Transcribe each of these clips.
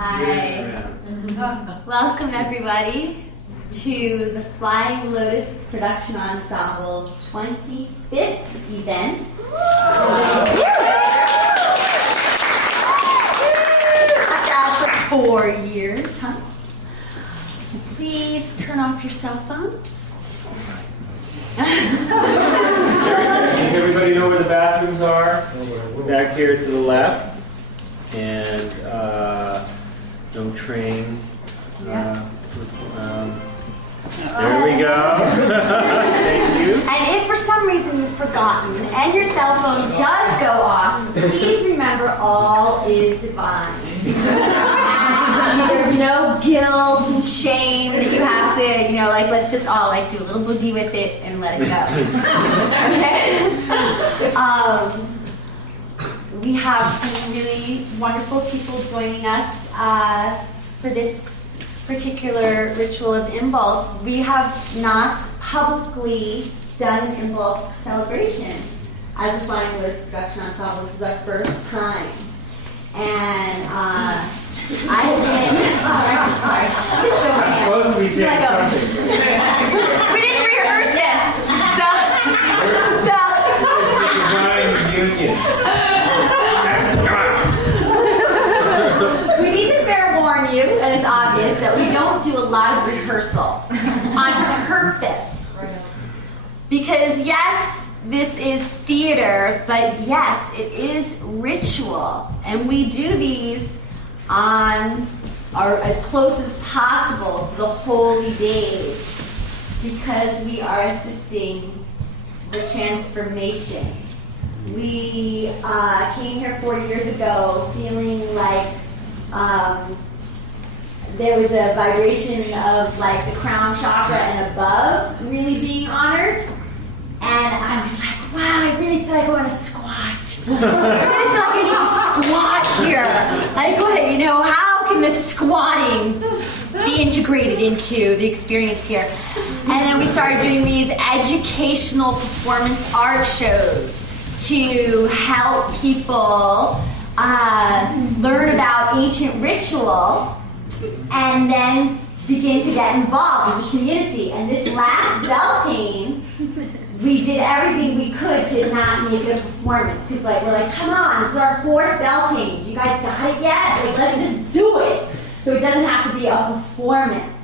Hi. Welcome everybody to the Flying Lotus Production Ensemble's 25th event. After 4 years, huh? Please turn off your cell phones. Does everybody know where the bathrooms are? Back here to the left. And no train. There we go. Thank you. And if for some reason you've forgotten and your cell phone does go off, please remember all is divine. There's no guilt and shame that you have to, let's just all do a little boogie with it and let it go. Okay? We have some really wonderful people joining us for this particular ritual of Imbolc. We have not publicly done an Imbolc celebration as a Flying Lotus Production Ensemble. This is our first time. And I have been... I'm supposed to be saying something. We didn't rehearse this. So Divine reunion. we need to fair warn you, and it's obvious, that we don't do a lot of rehearsal on purpose. Because yes, this is theater, but yes, it is ritual. And we do these on as close as possible to the holy days because we are assisting the transformation. We came here 4 years ago feeling like there was a vibration of the crown chakra and above really being honored. And I was like, wow, I really feel like I want to squat. I really feel like I need to squat here. How can this squatting be integrated into the experience here? And then we started doing these educational performance art shows to help people learn about ancient ritual and then begin to get involved as a community. And this last belting, we did everything we could to not make it a performance. Because we're like, come on, this is our 4th belting. You guys got it yet? Let's just do it. So it doesn't have to be a performance.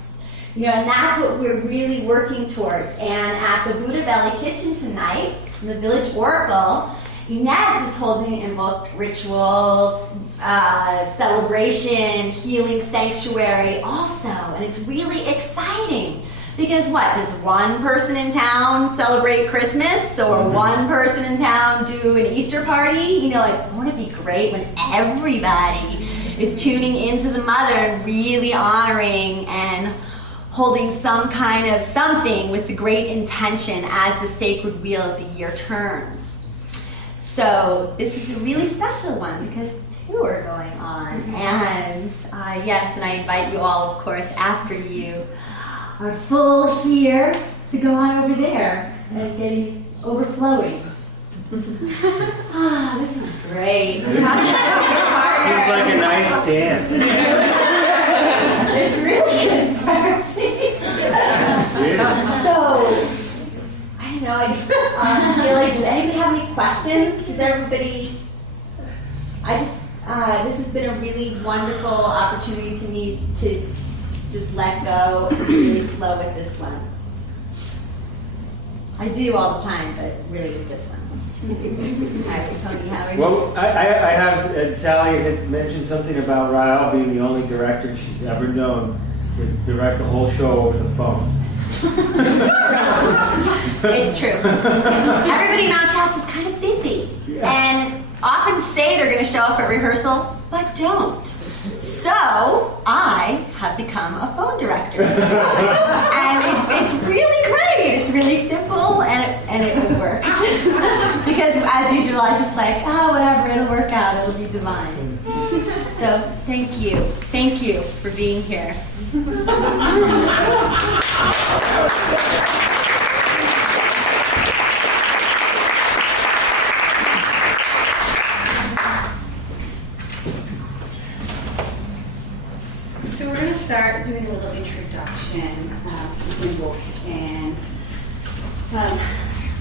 And that's what we're really working towards. And at the Buddha Valley Kitchen tonight, in the Village Oracle, Inez is holding an Imbolc ritual, celebration, healing sanctuary also. And it's really exciting. Because what, does one person in town celebrate Christmas or one person in town do an Easter party? Wouldn't it be great when everybody is tuning into the Mother and really honoring and holding some kind of something with the great intention as the sacred wheel of the year turns. So this is a really special one because 2 are going on. And yes, and I invite you all, of course, after you are full here to go on over there and getting overflowing. This is great. Feels like a nice dance. It's really good party. So, I don't know, I just feel like, does anybody have any questions? Does everybody, this has been a really wonderful opportunity to me to just let go and really flow with this one. I do all the time, but really with this one. All right, Tony, how are you? Well, I have, Sally had mentioned something about Rael being the only director she's ever known to direct the whole show over the phone. It's true. Everybody in Mount Shasta is kind of busy and often say they're going to show up at rehearsal, but don't. So I have become a phone director, and it's really great. It's really simple, and it works. Because as usual, I just whatever, it'll work out. It'll be divine. So thank you for being here. start doing a little introduction to Imbolc, and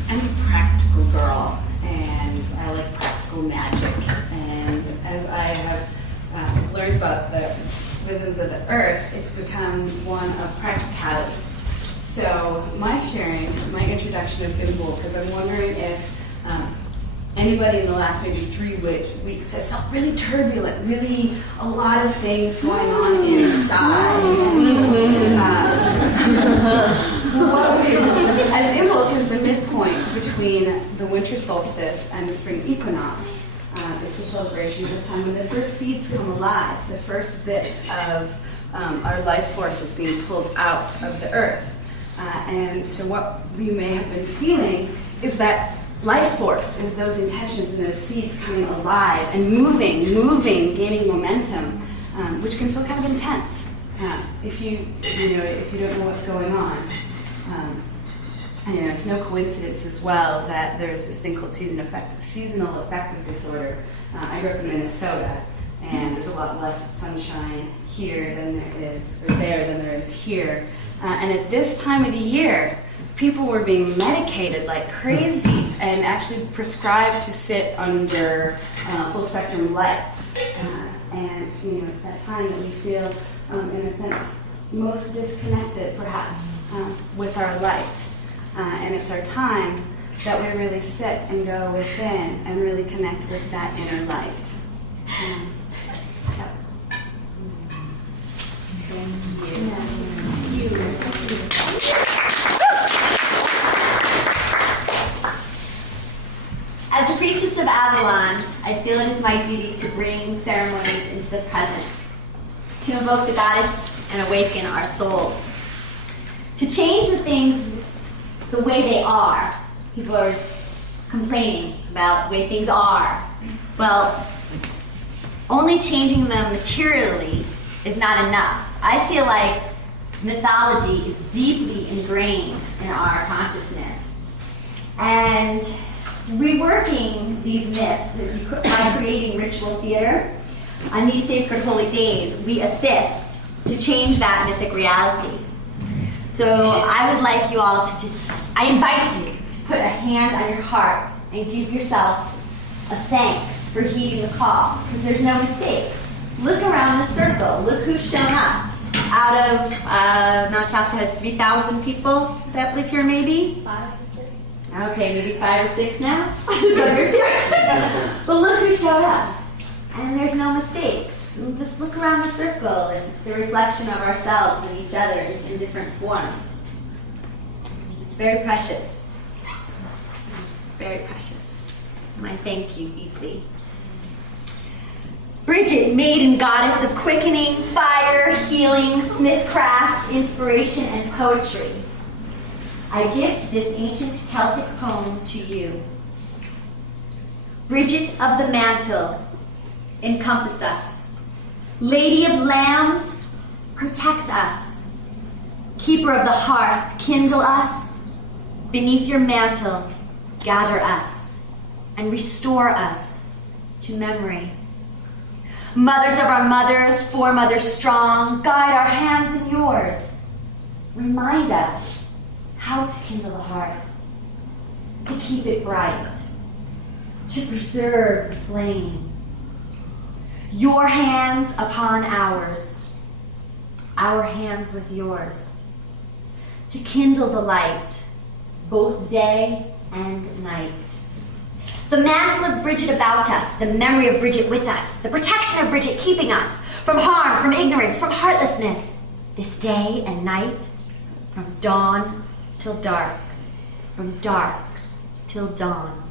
I'm a practical girl, and I like practical magic. And as I have learned about the rhythms of the earth, it's become one of practicality. So my introduction of Imbolc, because I'm wondering if anybody in the last maybe 3 weeks has felt really turbulent, really a lot of things going on inside. As Imbolc is the midpoint between the winter solstice and the spring equinox, it's a celebration of the time when the first seeds come alive, the first bit of our life force is being pulled out of the earth. And so what you may have been feeling is that life force, is those intentions and those seeds coming alive and moving, gaining momentum, which can feel kind of intense if you don't know what's going on. And it's no coincidence as well that there's this thing called seasonal affective disorder. I grew up in Minnesota, and there's a lot less sunshine here than there is here. And at this time of the year, people were being medicated like crazy and actually prescribed to sit under full spectrum lights. And it's that time that we feel, in a sense, most disconnected, perhaps, with our light. And it's our time that we really sit and go within and really connect with that inner light. As a priestess of Avalon, I feel it is my duty to bring ceremonies into the present, to invoke the goddess and awaken our souls, to change the things the way they are. People are complaining about the way things are. Well, only changing them materially is not enough. I feel like mythology is deeply ingrained in our consciousness. And reworking these myths by creating ritual theater on these sacred holy days, we assist to change that mythic reality. So I would like you all to I invite you to put a hand on your heart and give yourself a thanks for heeding the call, because there's no mistakes. Look around the circle. Look who's shown up. Out of Mount Shasta has 3,000 people that live here, maybe? 5 or 6. Okay, maybe 5 or 6 now. But look who showed up. And there's no mistakes. And just look around the circle, and the reflection of ourselves and each other is in different form. It's very precious. It's very precious. And I thank you deeply. Bridget, maiden goddess of quickening, fire, healing, smithcraft, inspiration, and poetry, I gift this ancient Celtic poem to you. Bridget of the mantle, encompass us. Lady of lambs, protect us. Keeper of the hearth, kindle us. Beneath your mantle, gather us and restore us to memory. Mothers of our mothers, foremothers strong, guide our hands in yours. Remind us how to kindle the hearth, to keep it bright, to preserve the flame. Your hands upon ours, our hands with yours, to kindle the light, both day and night. The mantle of Bridget about us, the memory of Bridget with us, the protection of Bridget keeping us from harm, from ignorance, from heartlessness, this day and night, from dawn till dark, from dark till dawn.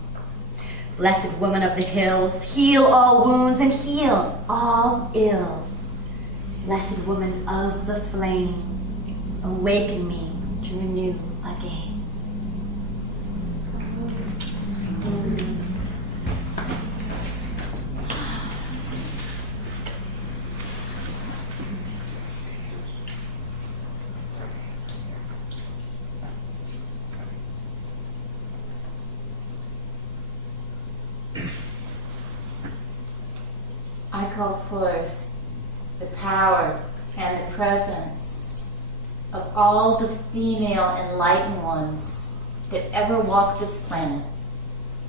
Blessed woman of the hills, heal all wounds and heal all ills. Blessed woman of the flame, awaken me to renew again. I call forth the power and the presence of all the female enlightened ones that ever walked this planet,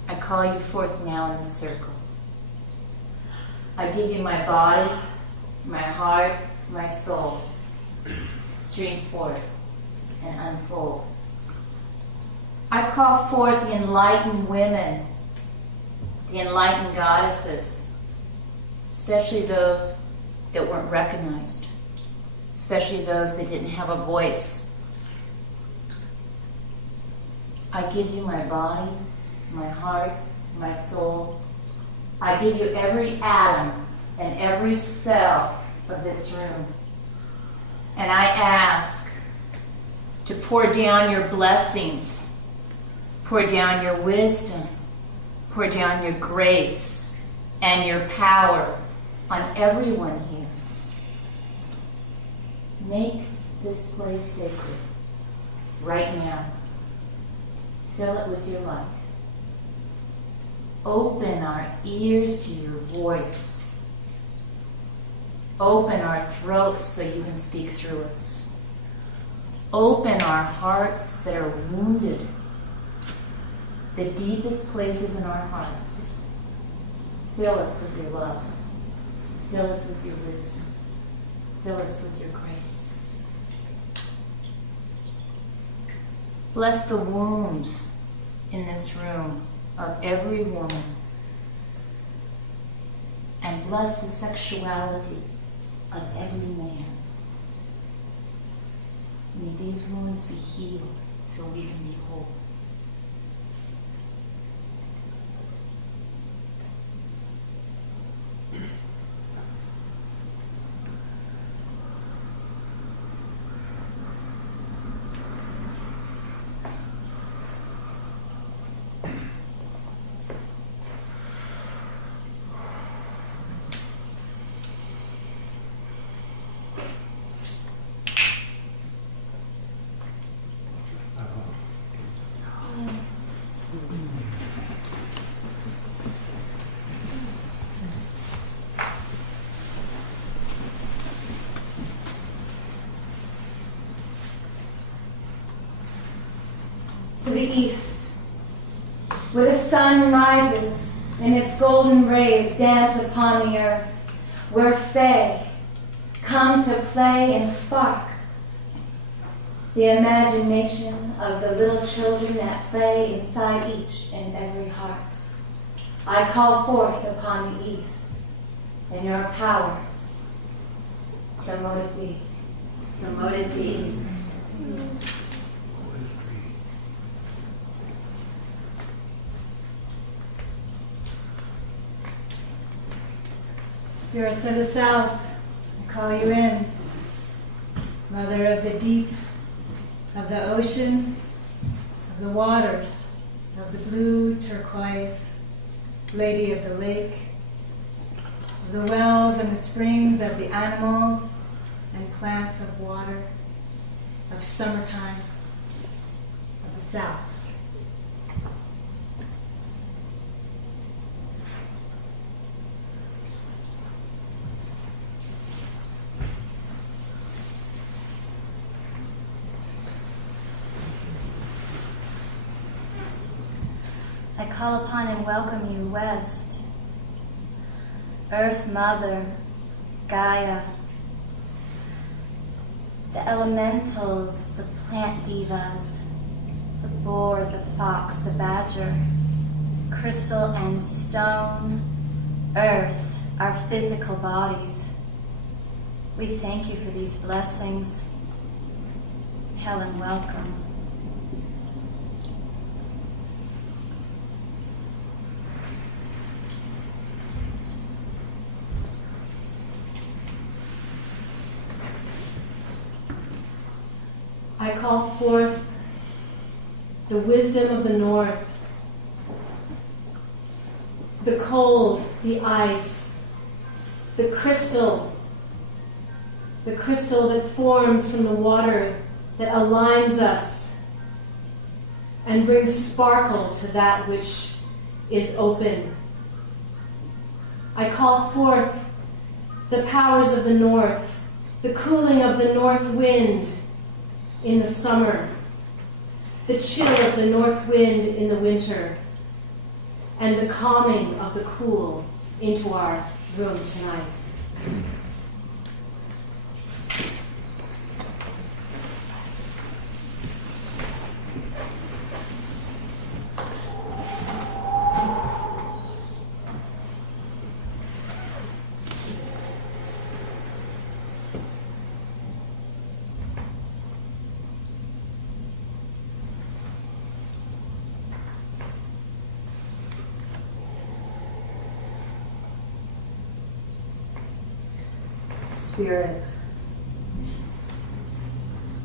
I call you forth now in this circle. I give you my body, my heart, my soul. Stream forth and unfold. I call forth the enlightened women, the enlightened goddesses, especially those that weren't recognized, especially those that didn't have a voice. I give you my body, my heart, my soul. I give you every atom and every cell of this room. And I ask to pour down your blessings, pour down your wisdom, pour down your grace and your power on everyone here. Make this place sacred right now. Fill it with your light. Open our ears to your voice. Open our throats so you can speak through us. Open our hearts that are wounded, the deepest places in our hearts. Fill us with your love. Fill us with your wisdom. Fill us with your grace. Bless the wombs in this room of every woman. And bless the sexuality of every man. May these wounds be healed so we can be whole. To the east, where the sun rises and its golden rays dance upon the earth, where fae come to play and spark the imagination of the little children that play inside each and every heart. I call forth upon the east and your powers. So mote it be. So mote it be. Spirits of the south, I call you in. Mother of the deep, of the ocean, of the waters, of the blue turquoise, lady of the lake, of the wells and the springs, of the animals and plants of water, of summertime, of the south. I call upon and welcome you west. Earth Mother, Gaia, the elementals, the plant divas, the boar, the fox, the badger, crystal and stone, earth, our physical bodies. We thank you for these blessings. Helen, welcome. I call forth the wisdom of the north, the cold, the ice, the crystal that forms from the water that aligns us and brings sparkle to that which is open. I call forth the powers of the north, the cooling of the north wind in the summer, the chill of the north wind in the winter, and the calming of the cool into our room tonight. Spirit,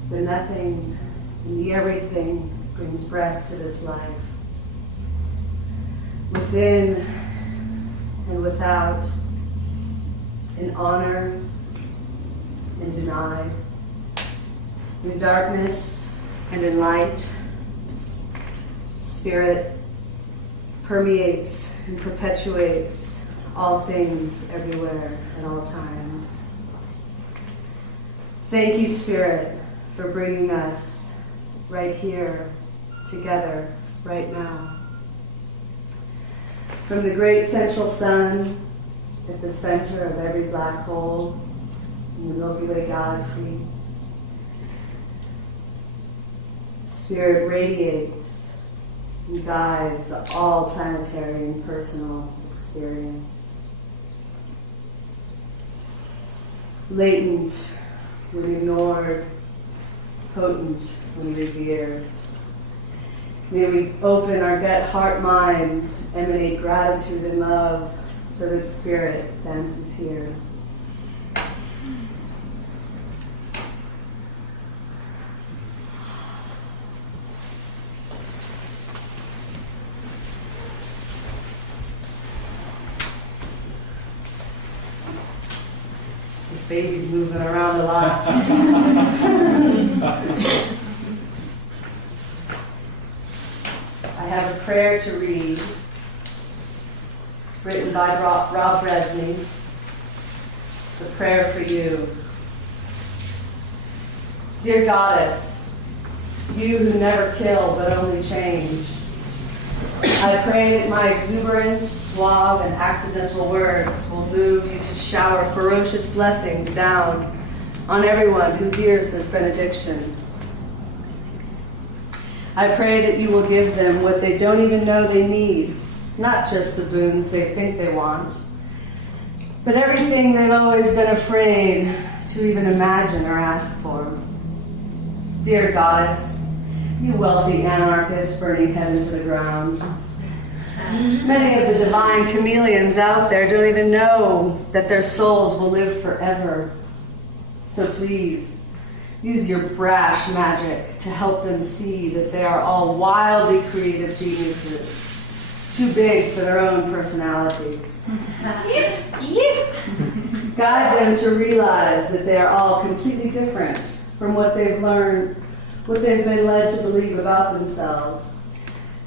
the nothing and the everything brings breath to this life. Within and without, in honor and denied, in darkness and in light, Spirit permeates and perpetuates all things everywhere at all times. Thank you, Spirit, for bringing us right here, together, right now. From the great central sun at the center of every black hole in the Milky Way galaxy, Spirit radiates and guides all planetary and personal experience. Latent when ignored, potent when revered. May we open our gut, heart, minds, emanate gratitude and love so that Spirit dances here. Baby's moving around a lot. I have a prayer to read, written by Rob Bresney. The prayer for you. Dear Goddess, you who never kill but only change, I pray that my exuberant, suave, and accidental words will move you to shower ferocious blessings down on everyone who hears this benediction. I pray that you will give them what they don't even know they need, not just the boons they think they want, but everything they've always been afraid to even imagine or ask for. Dear Goddess, you wealthy anarchists burning heaven to the ground. Many of the divine chameleons out there don't even know that their souls will live forever. So please, use your brash magic to help them see that they are all wildly creative geniuses, too big for their own personalities. Guide them to realize that they are all completely different from what they've learned, what they've been led to believe about themselves,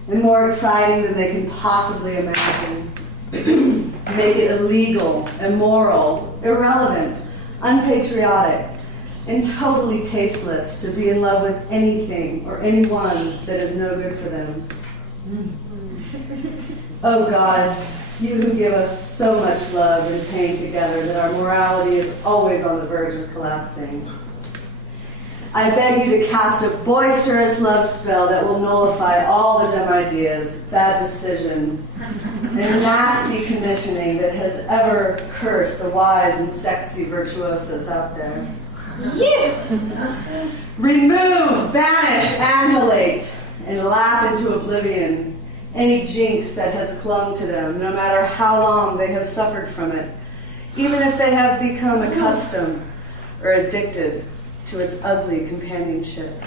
and more exciting than they can possibly imagine. Make it illegal, immoral, irrelevant, unpatriotic, and totally tasteless to be in love with anything or anyone that is no good for them. Oh gods, you who give us so much love and pain together that our morality is always on the verge of collapsing. I beg you to cast a boisterous love spell that will nullify all the dumb ideas, bad decisions, and nasty conditioning that has ever cursed the wise and sexy virtuosos out there. Remove, banish, annihilate, and laugh into oblivion any jinx that has clung to them, no matter how long they have suffered from it, even if they have become accustomed or addicted to its ugly companionship.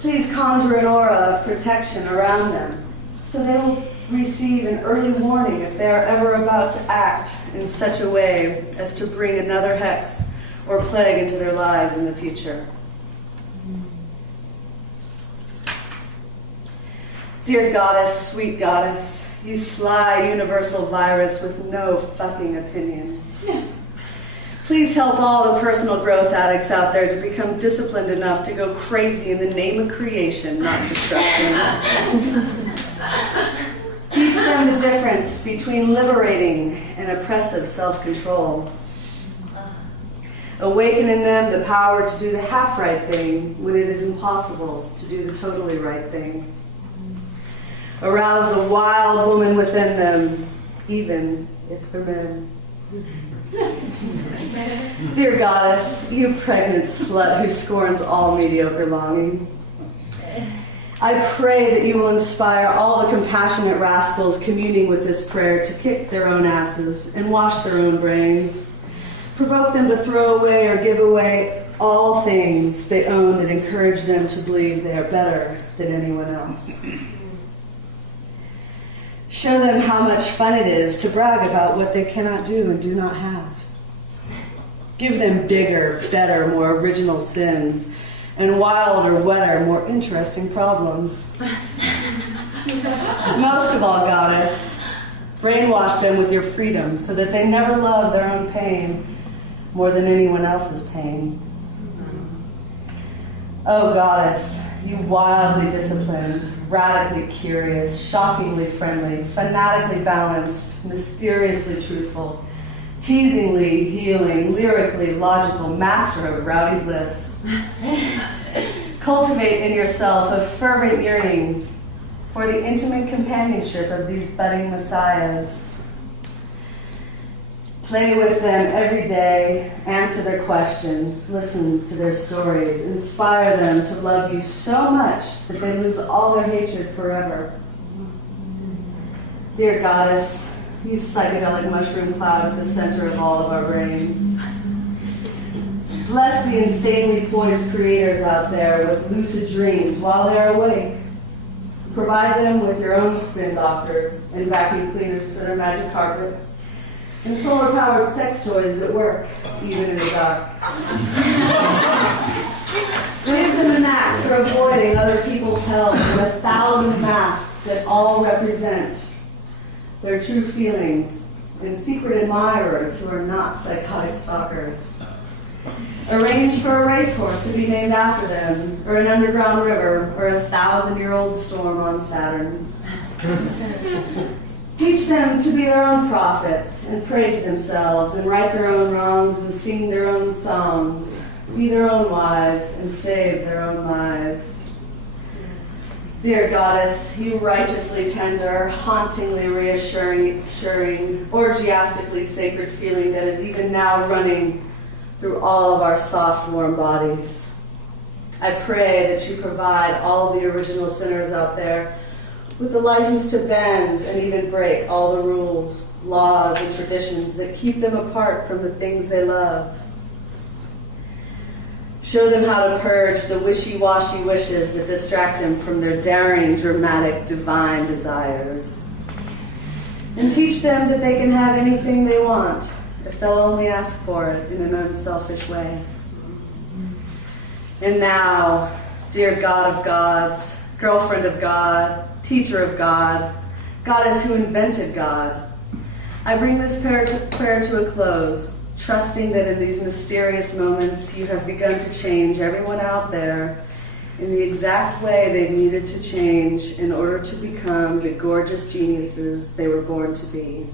Please conjure an aura of protection around them so they will receive an early warning if they are ever about to act in such a way as to bring another hex or plague into their lives in the future. Dear Goddess, sweet Goddess, You sly universal virus with no fucking opinion. Please help all the personal growth addicts out there to become disciplined enough to go crazy in the name of creation, not destruction. Teach them the difference between liberating and oppressive self-control. Awaken in them the power to do the half-right thing when it is impossible to do the totally right thing. Arouse the wild woman within them, even if they're men. Dear Goddess, you pregnant slut who scorns all mediocre longing, I pray that you will inspire all the compassionate rascals communing with this prayer to kick their own asses and wash their own brains. Provoke them to throw away or give away all things they own that encourage them to believe they are better than anyone else. Show them how much fun it is to brag about what they cannot do and do not have. Give them bigger, better, more original sins and wilder, wetter, more interesting problems. Most of all, Goddess, brainwash them with your freedom so that they never love their own pain more than anyone else's pain. Oh, Goddess, you wildly disciplined, radically curious, shockingly friendly, fanatically balanced, mysteriously truthful, teasingly healing, lyrically logical master of rowdy bliss. Cultivate in yourself a fervent yearning for the intimate companionship of these budding messiahs. Play with them every day, answer their questions, listen to their stories, inspire them to love you so much that they lose all their hatred forever. Dear Goddess, you psychedelic mushroom cloud at the center of all of our brains. Bless the insanely poised creators out there with lucid dreams while they're awake. Provide them with your own spin doctors and vacuum cleaners for their magic carpets, and solar-powered sex toys that work, even in the dark. Give them a knack for avoiding other people's hell with 1,000 masks that all represent their true feelings and secret admirers who are not psychotic stalkers. Arrange for a racehorse to be named after them, or an underground river, or a 1,000-year-old storm on Saturn. Teach them to be their own prophets and pray to themselves and right their own wrongs and sing their own songs, be their own wives and save their own lives. Dear Goddess, you righteously tender, hauntingly reassuring, orgiastically sacred feeling that is even now running through all of our soft, warm bodies. I pray that you provide all the original sinners out there with the license to bend and even break all the rules, laws, and traditions that keep them apart from the things they love. Show them how to purge the wishy-washy wishes that distract them from their daring, dramatic, divine desires. And teach them that they can have anything they want if they'll only ask for it in an unselfish way. And now, dear God of gods, girlfriend of God, teacher of God, goddess who invented God, I bring this prayer to a close, trusting that in these mysterious moments you have begun to change everyone out there in the exact way they needed to change in order to become the gorgeous geniuses they were born to be.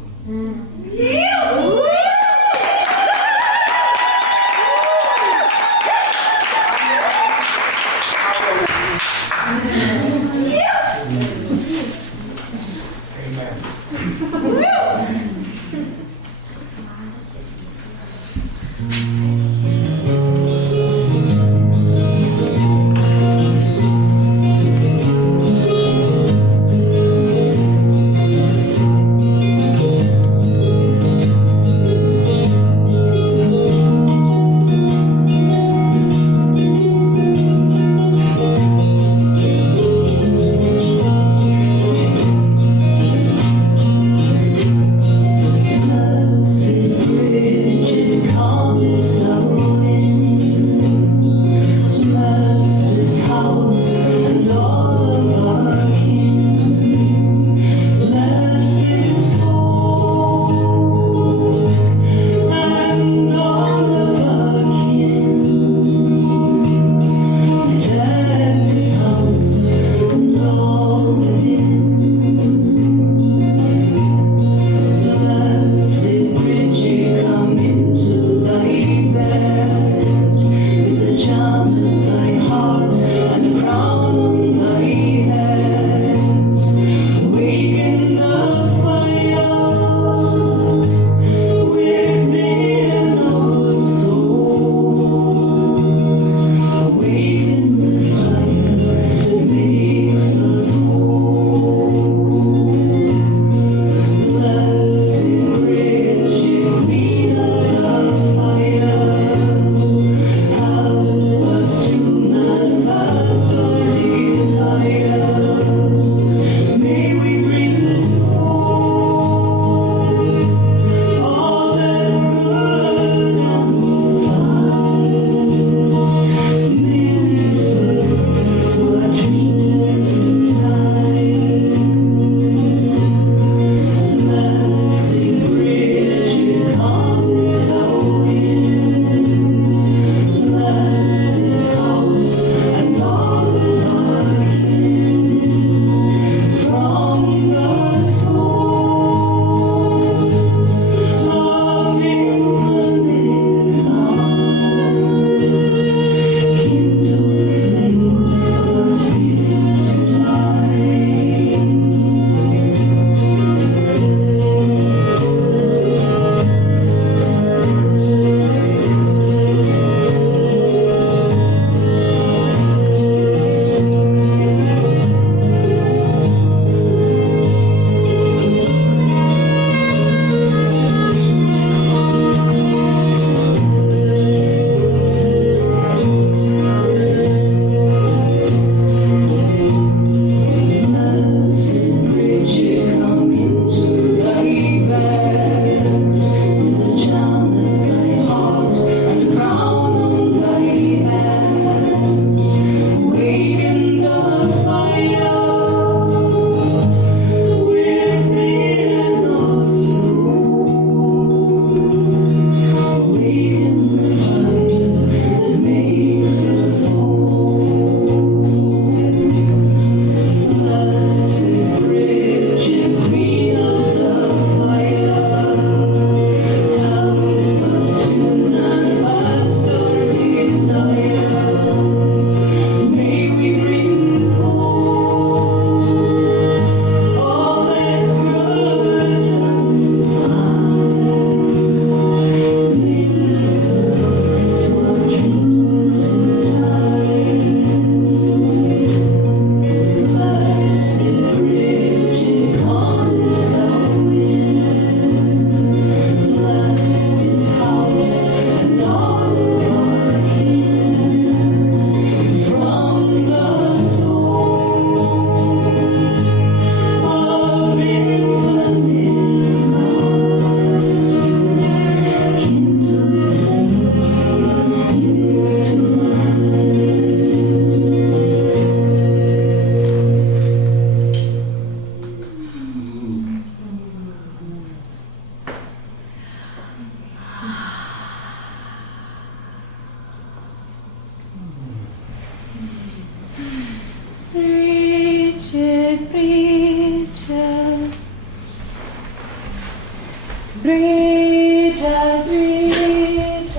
Bridget, Bridget,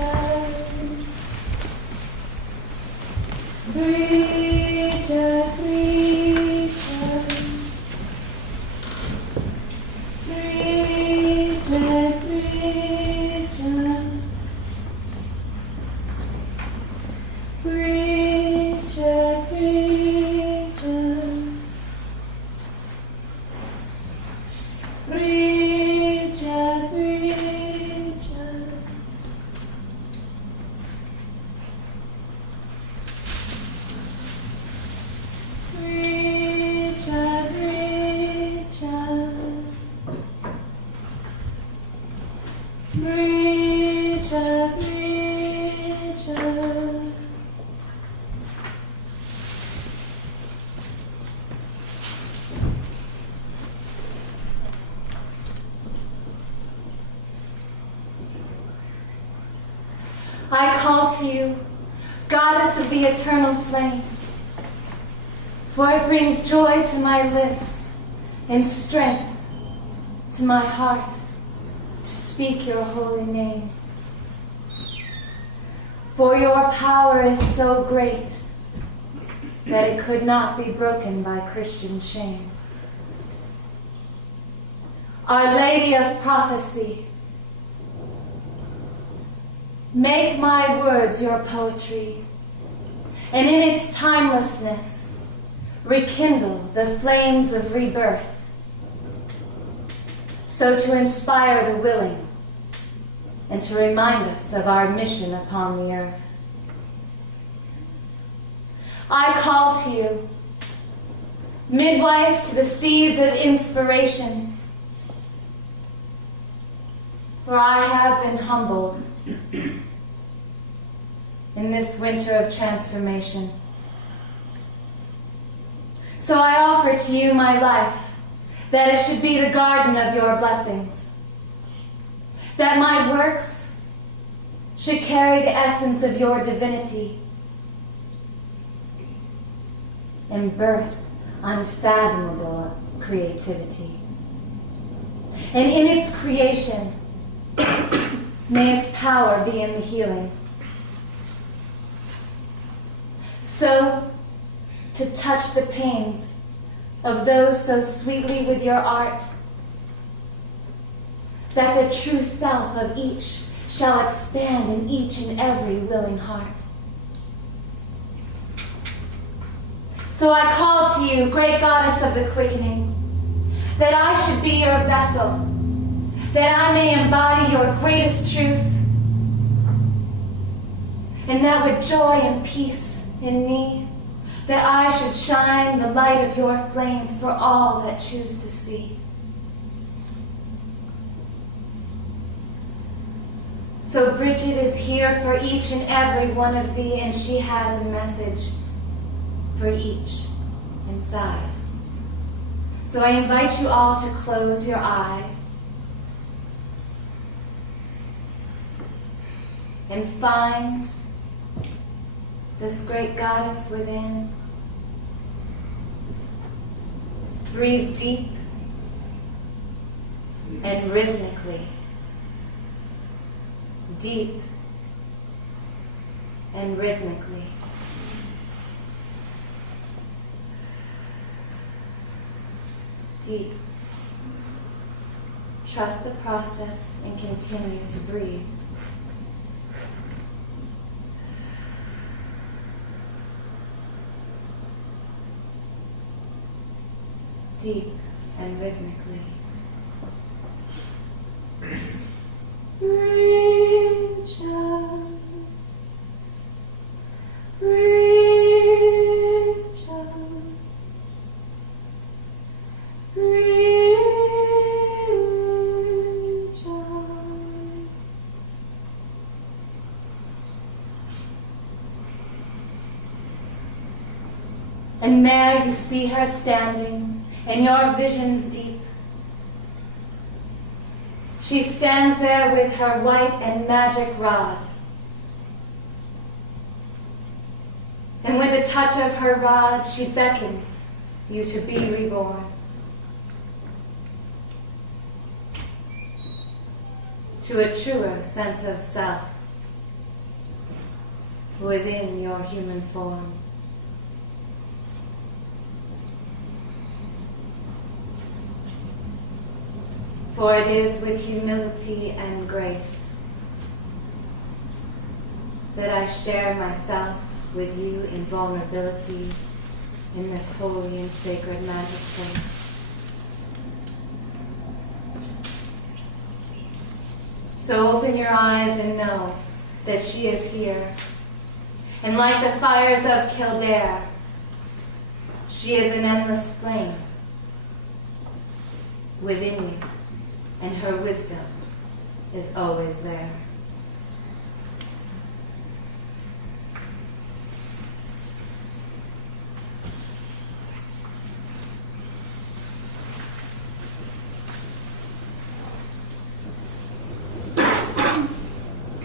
Bridget, Bridget, Bridget, Bridget, Bridget, Bridget, Bridget, Bridget, Bridget. I call to you, Goddess of the eternal flame, for it brings joy to my lips and strength to my heart to speak your holy name. For your power is so great that it could not be broken by Christian shame. Our Lady of Prophecy, make my words your poetry, and in its timelessness, rekindle the flames of rebirth, so to inspire the willing and to remind us of our mission upon the earth. I call to you, midwife to the seeds of inspiration, for I have been humbled in this winter of transformation. So I offer to you my life, that it should be the garden of your blessings, that my works should carry the essence of your divinity and birth unfathomable creativity. And in its creation, may its power be in the healing. So, to touch the pains of those so sweetly with your art, that the true self of each shall expand in each and every willing heart. So I call to you, great goddess of the quickening, that I should be your vessel, that I may embody your greatest truth, and that with joy and peace in me, that I should shine the light of your flames for all that choose to see. So Bridget is here for each and every one of thee, and she has a message for each inside. So I invite you all to close your eyes and find this great goddess within. Breathe deep and rhythmically. Deep and rhythmically. Deep. Trust the process and continue to breathe. Deep and rhythmically. Reach out. Reach out. Reach out. And there you see her standing in your visions deep. She stands there with her white and magic rod. And with a touch of her rod, she beckons you to be reborn. to a truer sense of self within your human form. For it is with humility and grace that I share myself with you in vulnerability in this holy and sacred magic place. So open your eyes and know that she is here. And like the fires of Kildare, she is an endless flame within you, and her wisdom is always there.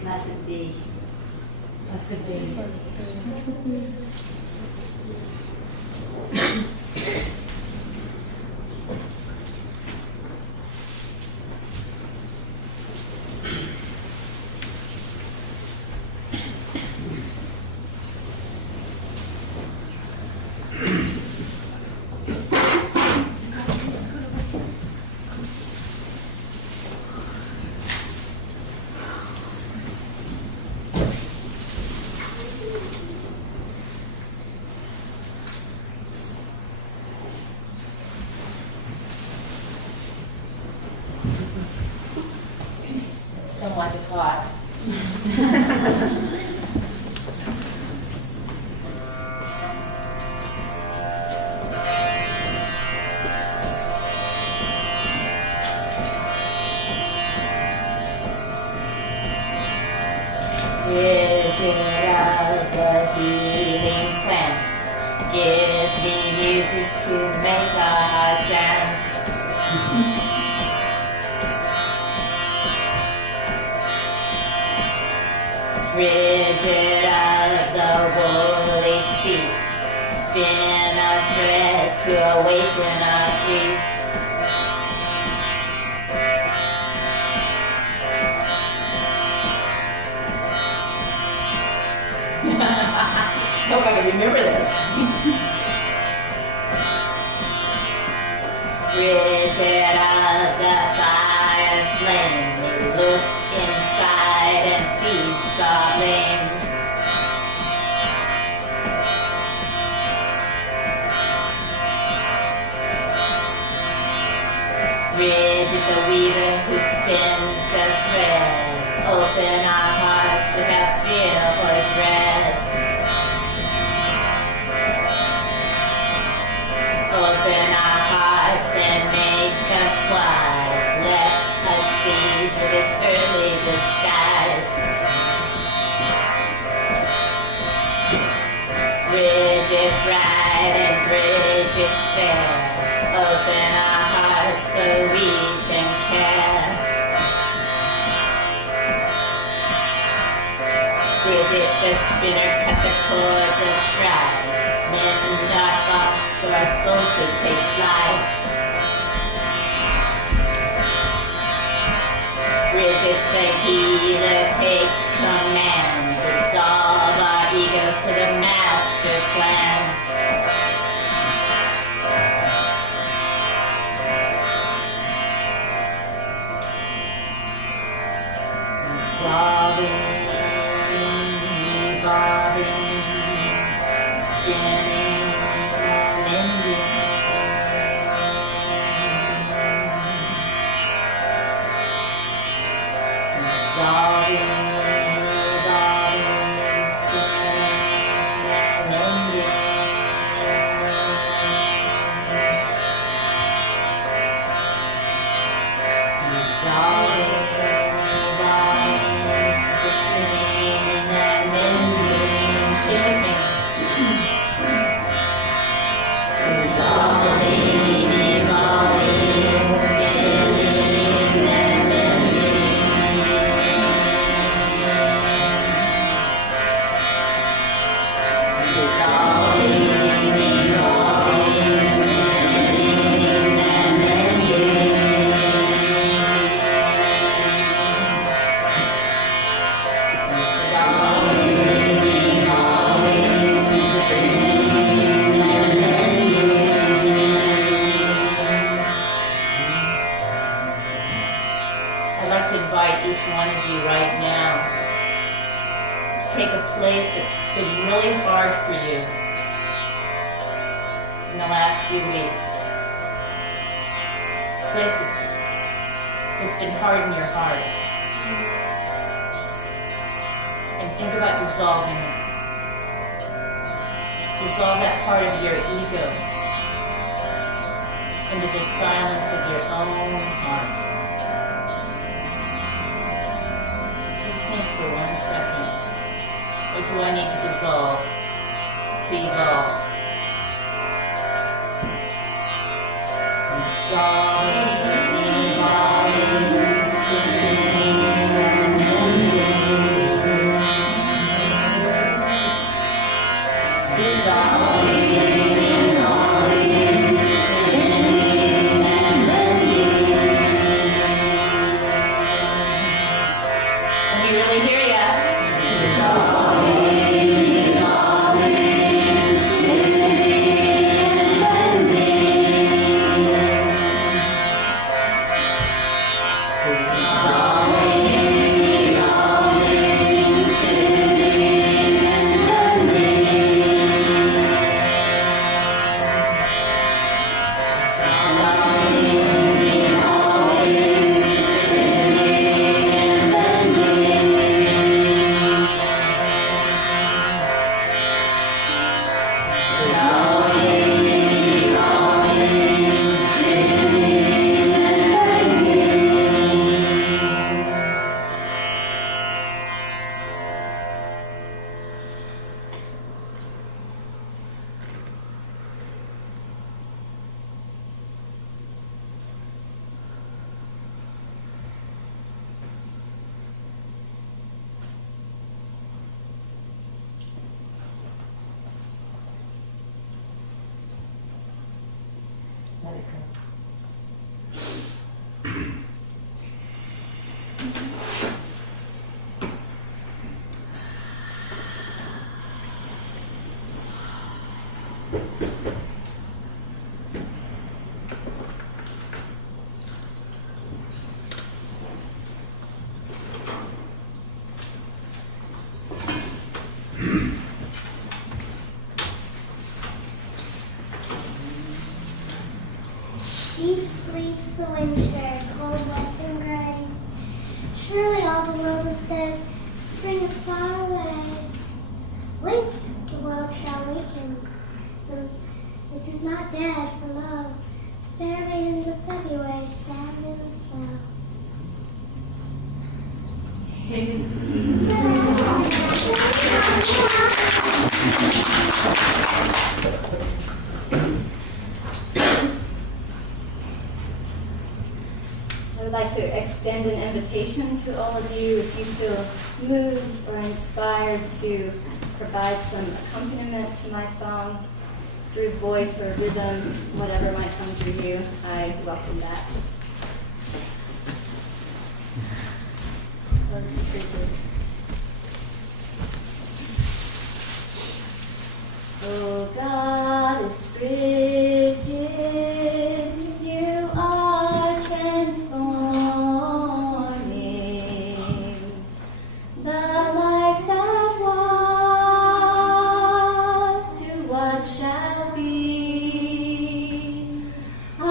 Blessed be. Blessed be. Somewhat hot. Spirit of the healing plants, give me music to make our heart dance. Rigid of the woolly sheep, spin a thread to awaken our sheep. Hope I can remember this. Rigid of the fire flame, look inside and see saw flames. Rigid the weaver who spins the thread, open our hearts without fear or dread. Open our hearts and make us wise. Let us see through this earthly disguise. Rigid bright and rigid fair, open our hearts so we can care. Bridget the spinner cut the cords of stripes, mend our thoughts so our souls could take flight. Bridget the healer take command, dissolve our egos to the master plan. Dissolving, evolving, spinning and mending. Dissolving, evolving, spinning and mending. Dissolving, evolving, spinning and mending. Sing with me. Dissolving, evolving, spinning and mending. Dissolving, evolving, spinning and mending. to invite each one of you right now to take a place that's been really hard for you in the last few weeks. A place that's been hard in your heart. And think about dissolving it. Dissolve that part of your ego into the silence of your own heart. Just think for 1 second. What do I need to dissolve to evolve? Dissolving, evolving, let it go. Deep sleeps the winter, cold, wet, and gray. Surely all the world is dead, spring is far away. Wait, the world shall waken. It is not dead, for lo, fair maidens of February stand in the snow. I would like to extend an invitation to all of you, if you feel moved or inspired, to provide some accompaniment to my song through voice or rhythm, whatever might come through you. I welcome that. Over to Bridget. Oh, Goddess Bridget, you are transforming the life that was to what shall be. I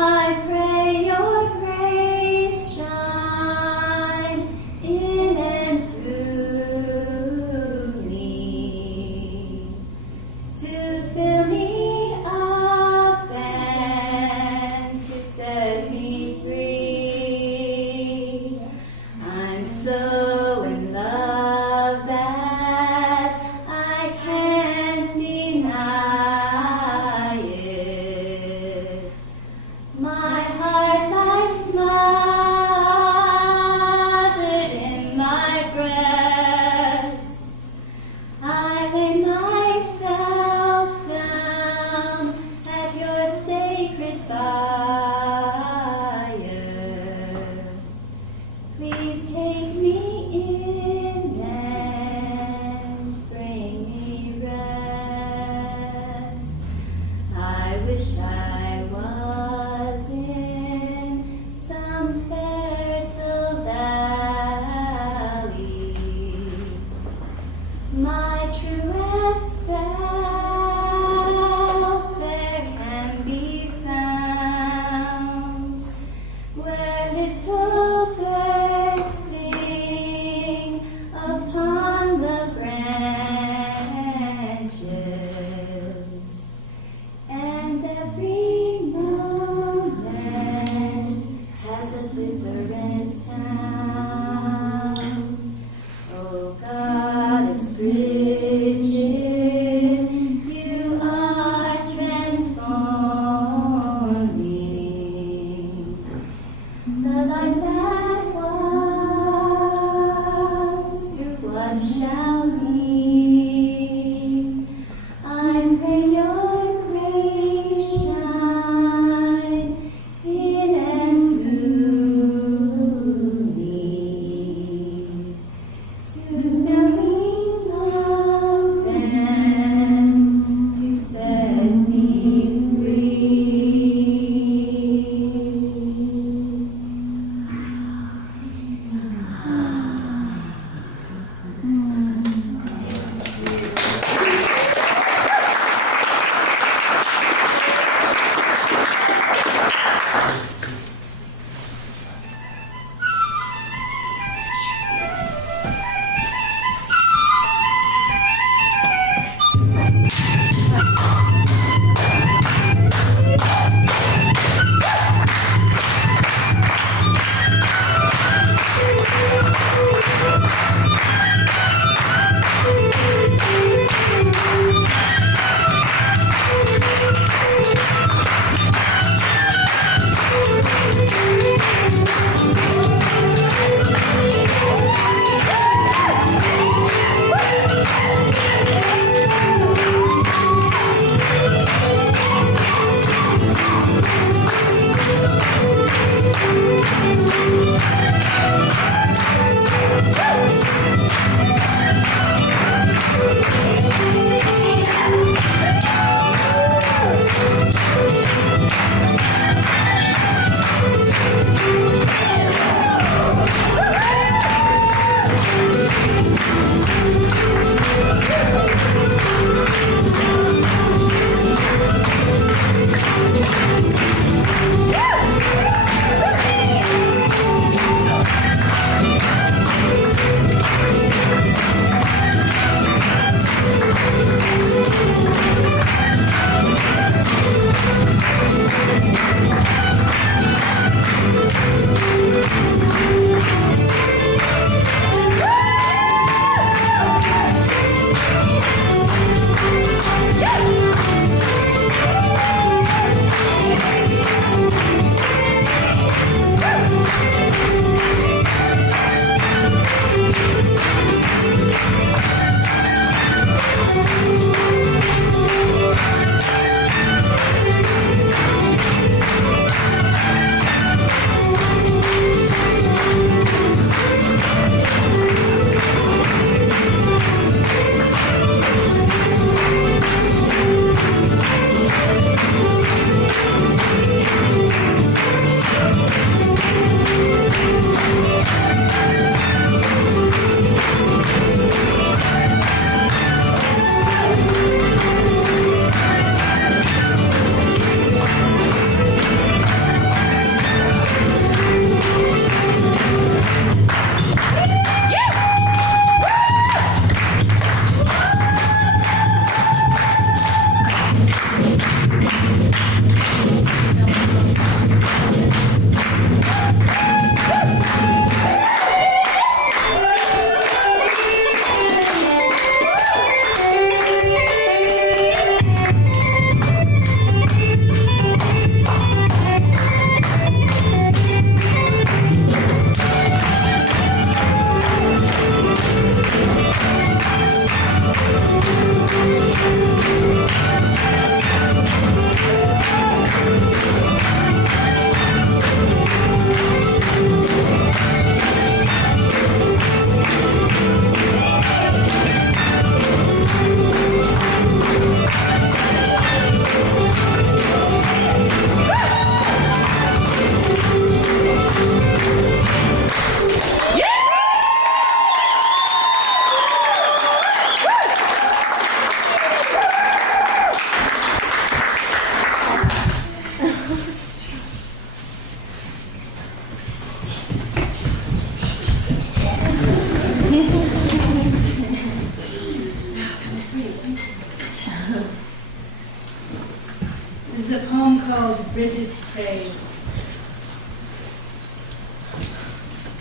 pray your grace shine in and through little birds sing upon the branches, and every moment has a different sound. Oh, Goddess Bridget, you are transforming the life that was to what shall be. I pray your grace shine in and through me, to bring love and to set me free.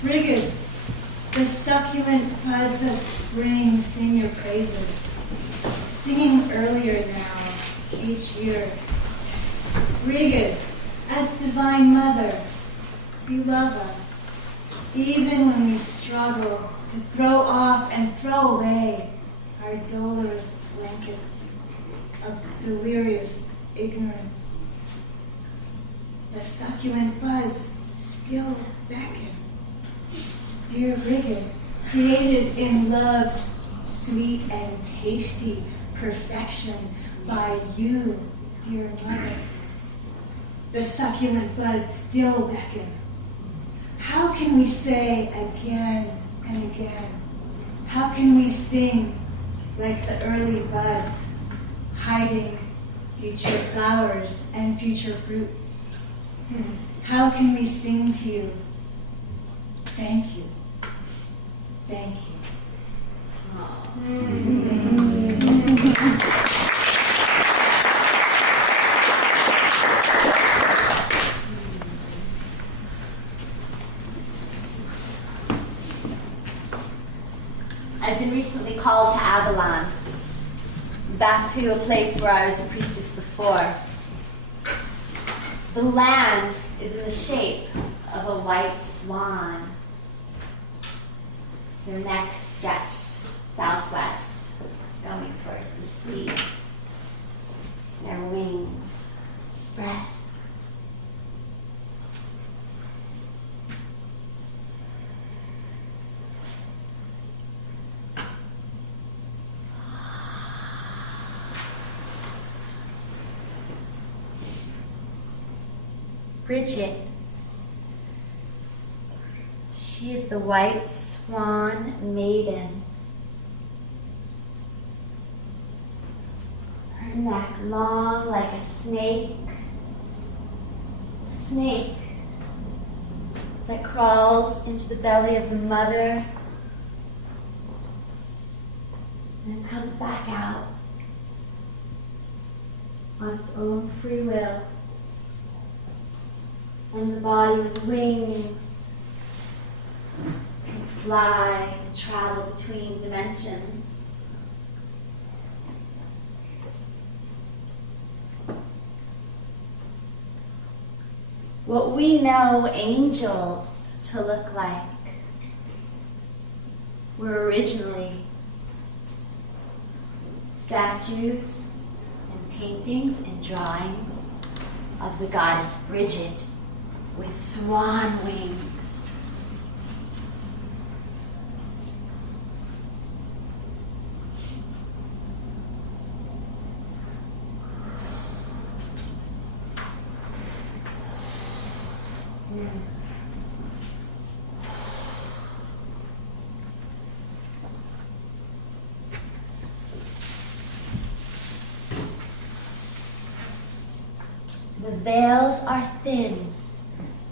Frigid, the succulent buds of spring sing your praises, singing earlier now, each year. Frigid, as Divine Mother, you love us, even when we struggle to throw off and throw away our dolorous blankets of delirious ignorance. The succulent buds still beckon. Dear Rigid, created in love's sweet and tasty perfection by you, dear Mother. The succulent buds still beckon. How can we say again and again? How can we sing like the early buds, hiding future flowers and future fruits? How can we sing to you? Thank you. Thank you. I've been recently called to Avalon, back to a place where I was a priestess before. The land is in the shape of a white swan. Their necks stretched southwest, going towards the sea. Their wings spread. Bridget. She is the white swan maiden. Her neck long like a snake. Snake that crawls into the belly of the mother and comes back out on its own free will. And the body with wings can fly and travel between dimensions. What we know angels to look like were originally statues and paintings and drawings of the goddess Bridget with swan wings. The veils are thin.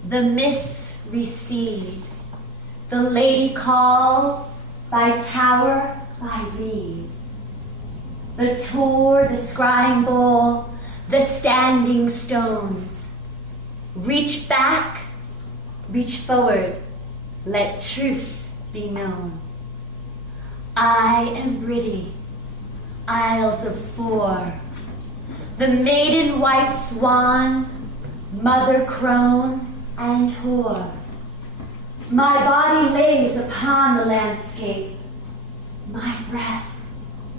The mists recede. The lady calls by tower, by reed. The tor, the scrying bowl, the standing stones. Reach back, reach forward, let truth be known. I am Briddy, Isles of Four. The maiden white swan, mother crone, and whore. My body lays upon the landscape, my breath,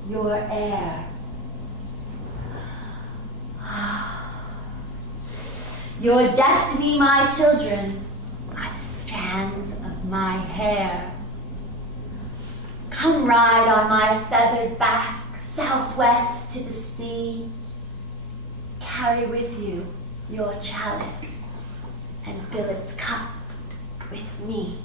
your air. Your destiny, my children, are the strands of my hair. Come ride on my feathered back, southwest to the sea. Carry with you your chalice and fill its cup with me.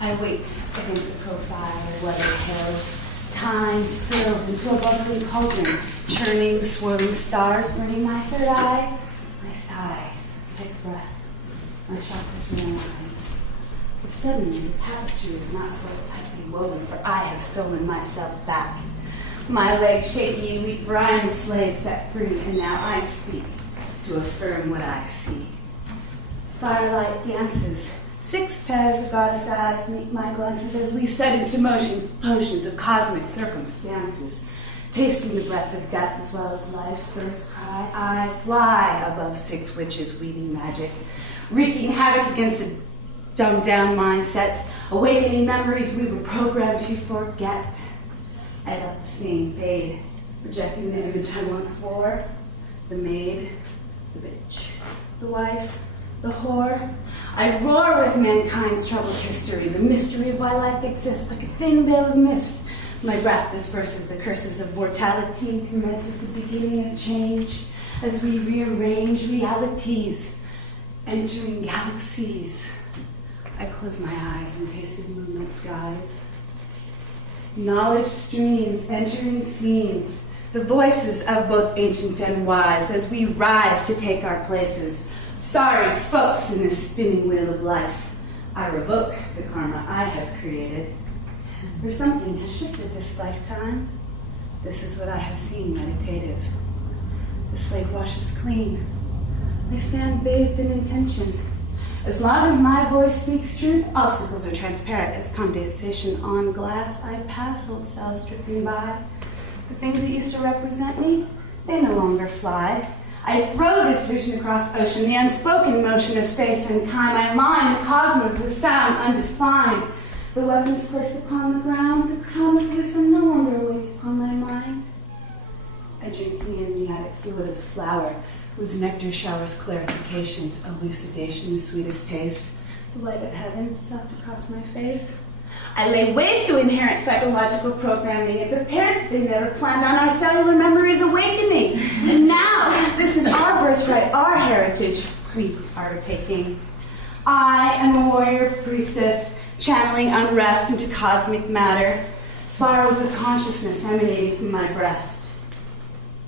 I wait against the profile of weathered hills. Time spills into a bubbling cauldron, churning, swirling stars, burning my third eye. I sigh, take breath. My chakras realign. But suddenly the tapestry is not so tightly woven, for I have stolen myself back. My legs shaky, weak, for I am a slave set free, and now I speak to affirm what I see. Firelight dances. 6 pairs of goddess eyes meet my glances as we set into motion potions of cosmic circumstances. Tasting the breath of death as well as life's first cry, I fly above 6 witches weaving magic, wreaking havoc against the dumbed-down mindsets, awakening memories we were programmed to forget. I let the stain fade, projecting the image I once wore, the maid, the bitch, the wife, the whore. I roar with mankind's troubled history, the mystery of why life exists like a thin veil of mist. My breath disperses the curses of mortality and commences the beginning of change as we rearrange realities, entering galaxies. I close my eyes and taste the moonlit skies. Knowledge streams, entering scenes, the voices of both ancient and wise as we rise to take our places. Starry spokes in this spinning wheel of life. I revoke the karma I have created. For something has shifted this lifetime. This is what I have seen meditative. The slate washes clean. I stand bathed in intention. As long as my voice speaks truth, obstacles are transparent as condensation on glass. I pass old cells drifting by. The things that used to represent me, they no longer fly. I throw this vision across ocean, the unspoken motion of space and time. I line the cosmos with sound undefined. The weapons placed upon the ground, the crown of wisdom no longer awaits upon my mind. I drink the amniotic fluid of the flower, whose nectar showers clarification, elucidation, the sweetest taste. The light of heaven soft across my face. I lay waste to inherent psychological programming. It's apparent they never planned on our cellular memories awakening. And now, this is our birthright, our heritage we are taking. I am a warrior priestess, channeling unrest into cosmic matter, spirals of consciousness emanating from my breast.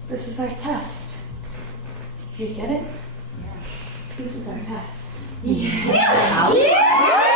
This is our test. Do you get it? Yeah. This is our test. Yeah. Yeah.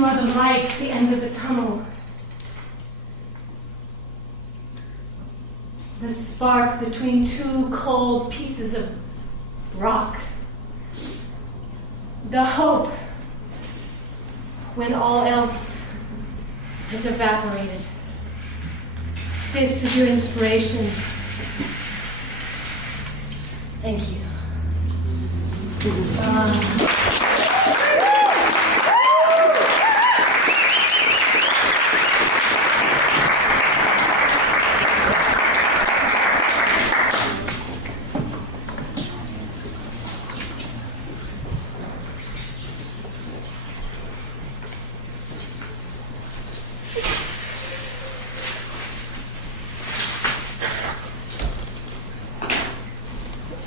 You are the light, the end of the tunnel. The spark between two cold pieces of rock. The hope when all else has evaporated. This is your inspiration. Thank you.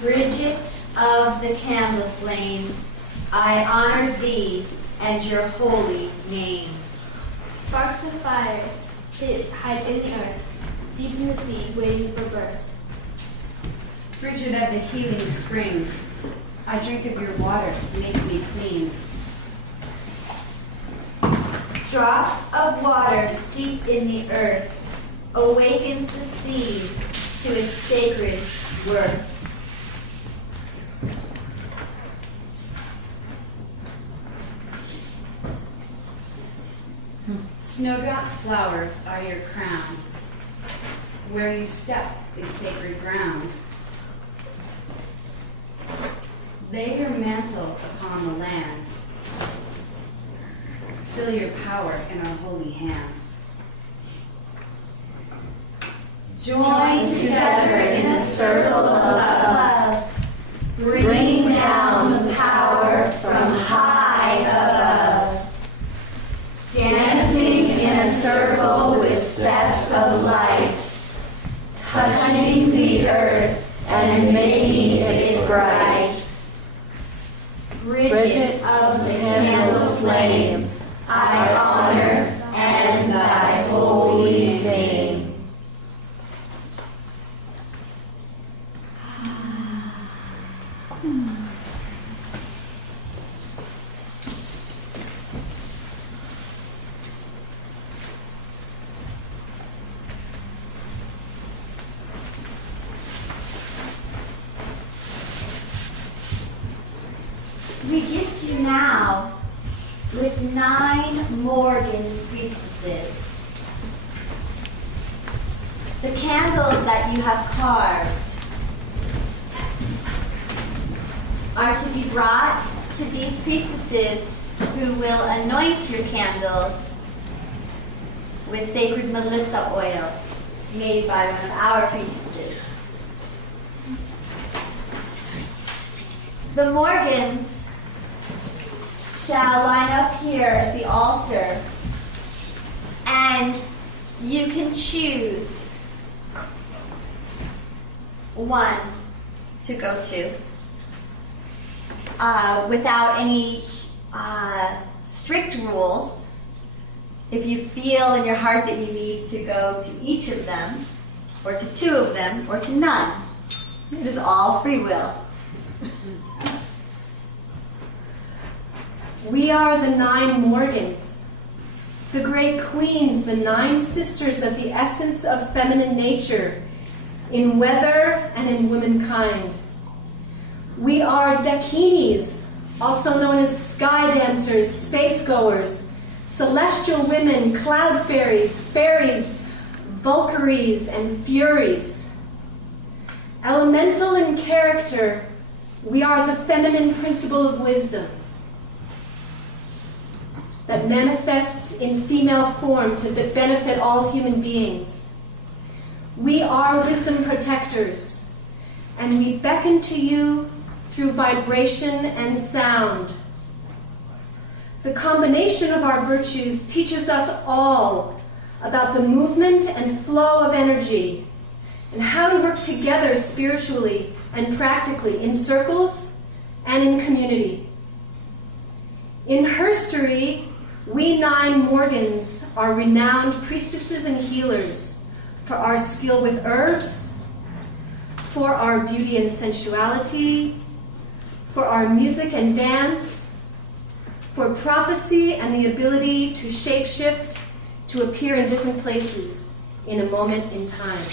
Bridget of the candle flame, I honor thee and your holy name. Sparks of fire hide in the earth, deep in the sea, waiting for birth. Bridget of the healing springs, I drink of your water, make me clean. Drops of water seep in the earth, awakens the seed to its sacred worth. Snowdrop flowers are your crown. Where you step is sacred ground. Lay your mantle upon the land. Feel your power in our holy hands. Join together in a circle of love, bringing down the power from high above. Dancing in a circle with steps of light, touching the earth and making it bright. Bridget of the candle flame, I honor and thy holy name. We gift you now with 9 Morgan priestesses. The candles that you have carved are to be brought to these priestesses who will anoint your candles with sacred Melissa oil made by one of our priestesses. The Morgans shall line up here at the altar, and you can choose one to go to without any strict rules. If you feel in your heart that you need to go to each of them, or to 2 of them, or to none, it is all free will. We are the 9 Morgans, the great queens, the 9 sisters of the essence of feminine nature in weather and in womankind. We are Dakinis, also known as sky dancers, space goers, celestial women, cloud fairies, Valkyries, and Furies. Elemental in character, we are the feminine principle of wisdom that manifests in female form to benefit all human beings. We are wisdom protectors, and we beckon to you through vibration and sound. The combination of our virtues teaches us all about the movement and flow of energy and how to work together spiritually and practically in circles and in community. In herstory, we 9 Morgans are renowned priestesses and healers for our skill with herbs, for our beauty and sensuality, for our music and dance, for prophecy and the ability to shapeshift, to appear in different places in a moment in time.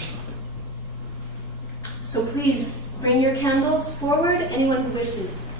So please bring your candles forward, anyone who wishes.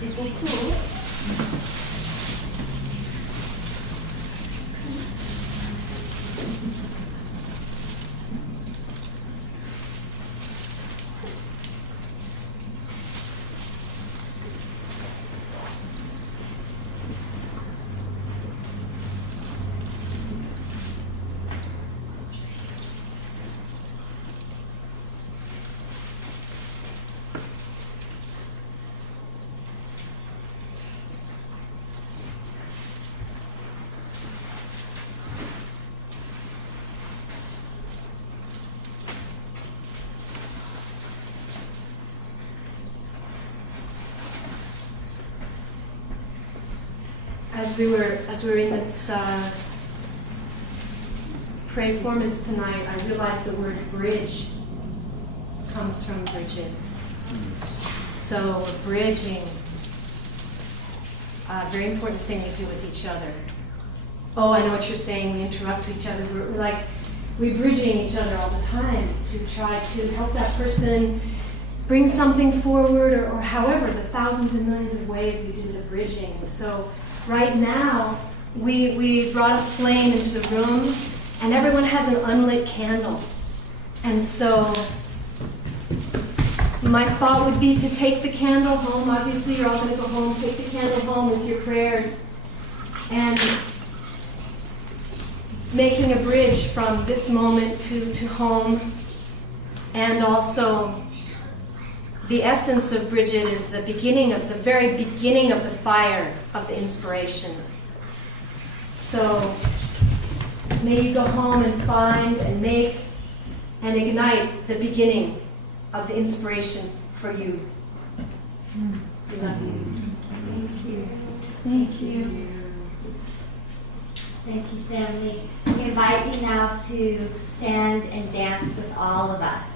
C'est beaucoup. As we were in this pray formance tonight, I realized the word bridge comes from Bridget. So bridging, a very important thing we do with each other. Oh, I know what you're saying. We interrupt each other. We're bridging each other all the time to try to help that person bring something forward, or however, the thousands and millions of ways we do the bridging. And so right now, we brought a flame into the room, and everyone has an unlit candle. And so my thought would be to take the candle home. Obviously, you're all going to go home. Take the candle home with your prayers. And making a bridge from this moment to home. And also, the essence of Bridget is the very beginning of the fire of the inspiration. So may you go home and find and make and ignite the beginning of the inspiration for you. We love you. Thank you. Thank you. Thank you, family. We invite you now to stand and dance with all of us.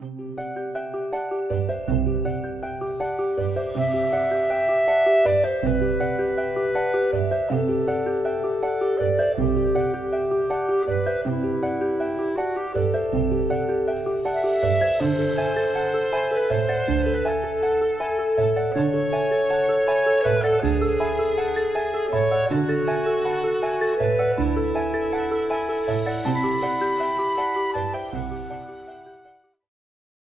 Bye.